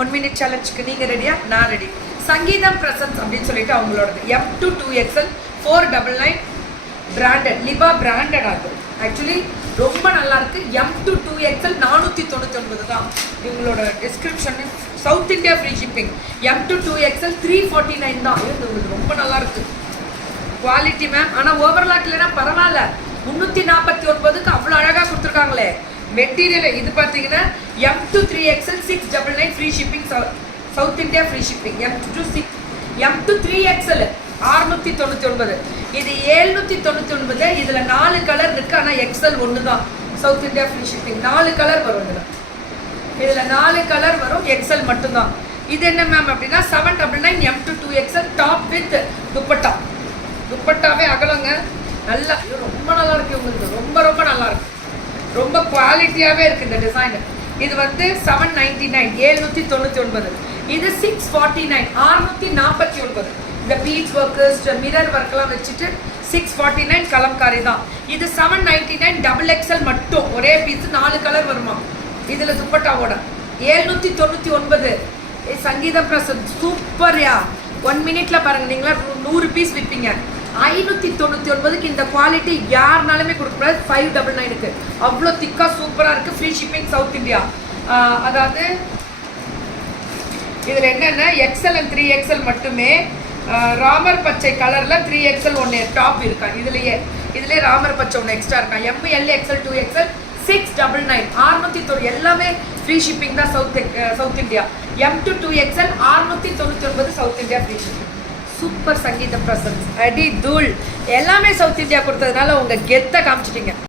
1 minute சேலஞ்சுக்கு நீங்கள் ரெடியா? நான் ரெடி. சங்கீதம் பிரசன்ஸ் அப்படின்னு சொல்லிட்டு அவங்களோடது M2 2XL 499 பிராண்டட், லிபா பிராண்டட் ஆகும். ஆக்சுவலி ரொம்ப நல்லா இருக்கு. M2 2XL 499 தான் இவங்களோட description. South India free shipping. M2 2XL 349 தான். இது உங்களுக்கு ரொம்ப நல்லா இருக்கு குவாலிட்டி மேம். ஆனால் ஓவர்லாக் இல்லைன்னா பரவாயில்ல. 349க்கு அவ்வளோ அழகாக கொடுத்துருக்காங்களே மெட்டீரியல். இது பார்த்தீங்கன்னா M2 3XL 699 free shipping, south India free shipping. M2 3XL 699, இது 799. இதில் 4 கலர் இருக்குது, ஆனால் XL ஒன்று தான். South India free shipping 4 colour வரும். இதில் 4 கலர் வரும், XL மட்டும்தான். இது என்ன மேம் அப்படின்னா 799 M2 2XL top with dupatta. துப்பட்டாவே அகலங்க, நல்லா ரொம்ப நல்லா இருக்கு உங்களுக்கு. ரொம்ப ரொம்ப நல்லா இருக்கு, ரொம்ப குவாலிட்டியாகவே இருக்குது இந்த டிசைனு. இது வந்து 799 799. இது 649 649. இந்த பீச் ஒர்க்கு மிரர் ஒர்க்லாம் வச்சுட்டு 649 கலம்காரி தான். இது 799 XXL மட்டும், ஒரே பீஸ் 4 கலர் வருமா இதில் துப்பட்டாவோட. 799. சங்கீதம் பிரசன்ட் சூப்பர்யா. 1 மினிட்ல பாருங்க, நீங்களா 100 பீஸ் விற்பீங்க. 599க்கு இந்த குவாலிட்டி யாருனாலுமே கொடுக்கக்கூடாது. 599க்கு அவ்வளோ திக்கா சூப்பராக இருக்குது. Free shipping south India. அதாவது இதில் என்னென்ன XL and 3XL மட்டுமே. ராமர் பச்சை கலரில் 3XL ஒன்று டாப் இருக்கா இதுலேயே ராமர் பச்சை ஒன்று எக்ஸ்ட்ரா இருக்கா. ML XL 2XL 699 690. எல்லாமே ஃப்ரீ ஷிப்பிங் தான் south India. M2 2XL 699 south India free shipping. Super சங்கீத பிரசன்ஸ் அடி தூள் எல்லாமே சவுத் இந்தியா கொடுத்ததுனால உங்கள் கெத்தை காமிச்சிட்டிங்க.